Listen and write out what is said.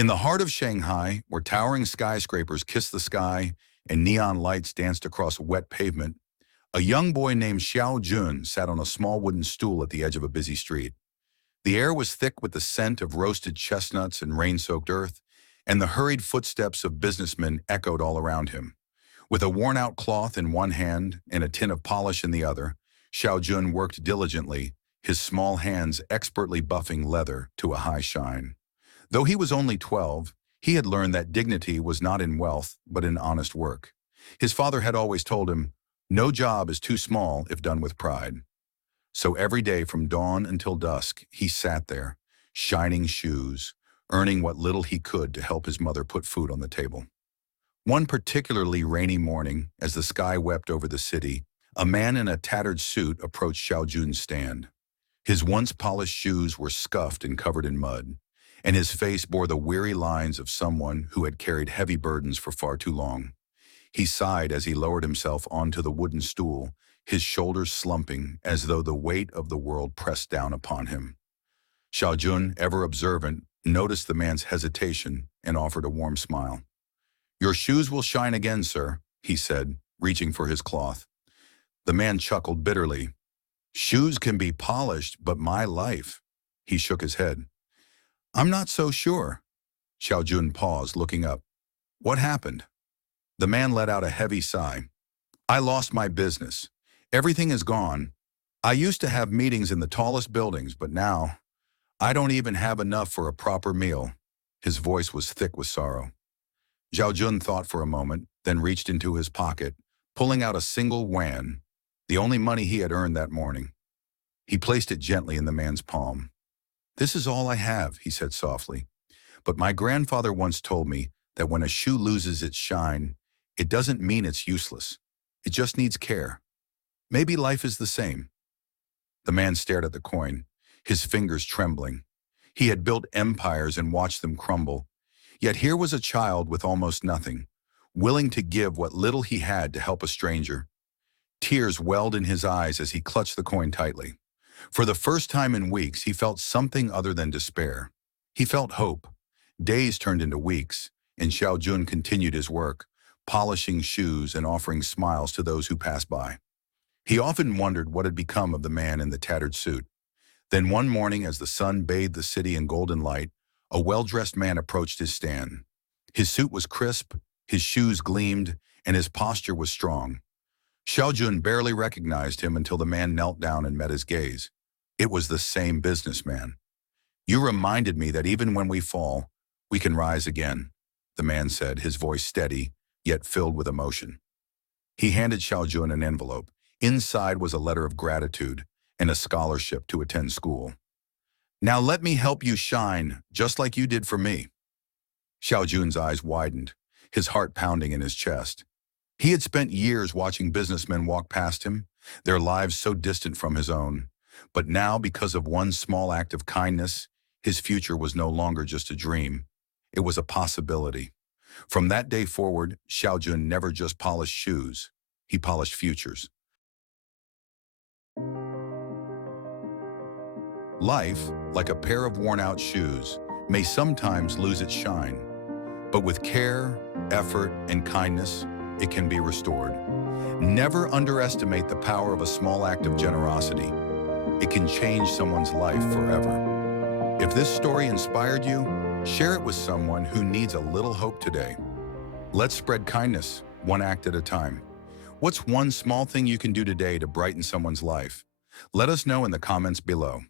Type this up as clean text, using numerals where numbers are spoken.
In the heart of Shanghai, where towering skyscrapers kissed the sky and neon lights danced across wet pavement, a young boy named Xiao Jun sat on a small wooden stool at the edge of a busy street. The air was thick with the scent of roasted chestnuts and rain-soaked earth, and the hurried footsteps of businessmen echoed all around him. With a worn-out cloth in one hand and a tin of polish in the other, Xiao Jun worked diligently, his small hands expertly buffing leather to a high shine. Though he was only 12, he had learned that dignity was not in wealth, but in honest work. His father had always told him, "No job is too small if done with pride." So every day from dawn until dusk, he sat there, shining shoes, earning what little he could to help his mother put food on the table. One particularly rainy morning, as the sky wept over the city, a man in a tattered suit approached Xiao Jun's stand. His once polished shoes were scuffed and covered in mud, and his face bore the weary lines of someone who had carried heavy burdens for far too long. He sighed as he lowered himself onto the wooden stool, his shoulders slumping as though the weight of the world pressed down upon him. Xiao Jun, ever observant, noticed the man's hesitation and offered a warm smile. "Your shoes will shine again, sir," he said, reaching for his cloth. The man chuckled bitterly. "Shoes can be polished, but my life." He shook his head. "I'm not so sure." Xiao Jun paused, looking up. "What happened?" The man let out a heavy sigh. "I lost my business. Everything is gone. I used to have meetings in the tallest buildings, but now I don't even have enough for a proper meal." His voice was thick with sorrow. Xiao Jun thought for a moment, then reached into his pocket, pulling out a single yuan, the only money he had earned that morning. He placed it gently in the man's palm. "This is all I have," he said softly. "But my grandfather once told me that when a shoe loses its shine, it doesn't mean it's useless. It just needs care. Maybe life is the same." The man stared at the coin, his fingers trembling. He had built empires and watched them crumble. Yet here was a child with almost nothing, willing to give what little he had to help a stranger. Tears welled in his eyes as he clutched the coin tightly. For the first time in weeks, he felt something other than despair. He felt hope. Days turned into weeks, and Xiao Jun continued his work, polishing shoes and offering smiles to those who passed by. He often wondered what had become of the man in the tattered suit. Then one morning, as the sun bathed the city in golden light, a well-dressed man approached his stand. His suit was crisp, his shoes gleamed, and his posture was strong. Xiao Jun barely recognized him until the man knelt down and met his gaze. It was the same businessman. "You reminded me that even when we fall, we can rise again," the man said, his voice steady, yet filled with emotion. He handed Xiao Jun an envelope. Inside was a letter of gratitude and a scholarship to attend school. "Now let me help you shine, just like you did for me." Xiao Jun's eyes widened, his heart pounding in his chest. He had spent years watching businessmen walk past him, their lives so distant from his own. But now, because of one small act of kindness, his future was no longer just a dream. It was a possibility. From that day forward, Xiao Jun never just polished shoes, he polished futures. Life, like a pair of worn-out shoes, may sometimes lose its shine. But with care, effort, and kindness, it can be restored. Never underestimate the power of a small act of generosity. It can change someone's life forever. If this story inspired you, share it with someone who needs a little hope today. Let's spread kindness, one act at a time. What's one small thing you can do today to brighten someone's life? Let us know in the comments below.